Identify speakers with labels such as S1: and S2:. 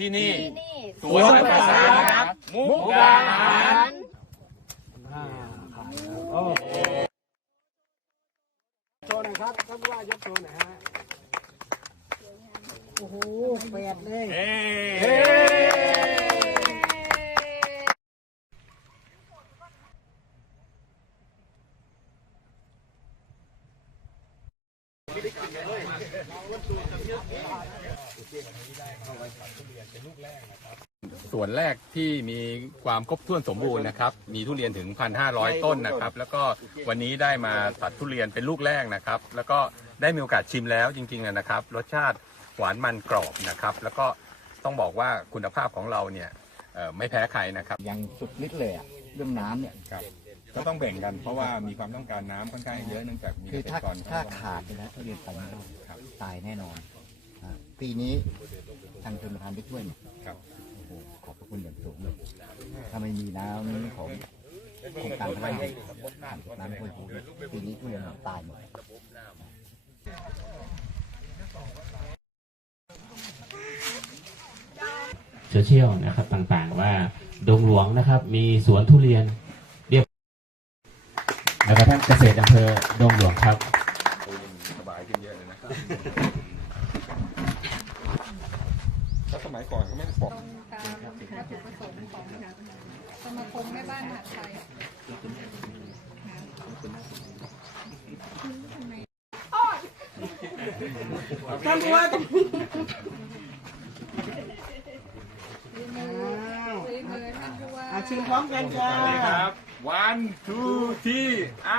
S1: ที่นี่
S2: ที่นี่
S1: สวนภาษาครับมุกดาหาร
S3: อ่าขายแล้วโอ้โชว์หน่อยครับท่านผู้ว่ายกโชว์หน่อยฮะ โอ้โหแปดเลย
S1: ส่วนแรกที่มีความครบถ้วนสมบูรณ์นะครับ มีทุเรียนถึง 1,500 ต้นนะครับ แล้วก็วันนี้ได้มาตัดทุเรียนเป็นลูกแรกนะครับ แล้วก็ได้มีโอกาสชิมแล้วจริงๆนะครับ รสชาติหวานมันกรอบนะครับ แล้วก็ต้องบอกว่าคุณภาพของเราเนี่ยเอ่อไม่แพ้ใครนะครับ
S4: ยังสุดฤทธิ์เลยอะเรื่องน้ำเนี่ย
S5: ครับ ก็ต้องแบ่งกันเพราะว่ามีความต้องการน้ำค่อนข้างเยอะเนื่องจากมี
S4: คือ
S5: เกษต
S4: ถ้าร
S5: กร
S4: ถ้าขาดไปแล้วทุเรียนไปไม่ได้ตายแน่นอนนะปีนี้ทางชนประทานได้ช่วยเนี่ย
S5: ครับ
S4: โอ้โหขอบพระคุณอย่างสูงเลยถ้าไม่มีน้ำของโครงการพระราชผ่านน้ำห้วยภูปีนี้ทุเรียนตายหมด
S6: โซเชียลนะครับต่างๆว่าดงหลวงนะครับมีสวนทุเรียนเรียบ แล้วก็ท่านเกษตรอำเภอดงหลวงครับ
S5: สบายขึ้นเยอะเลยนะถ้าสมัยก่อนก็ไม่ได้ปอก
S2: ตามวัตถุประสงค์ของสมาคมแม่บ้านมหาดไทย
S3: ท่านผู้ว่าต้อง
S2: ฝีมือฝีมือท่านผู้ว่า
S3: อาชิมพร้อมกันจ้า
S1: ครับ one two three อ้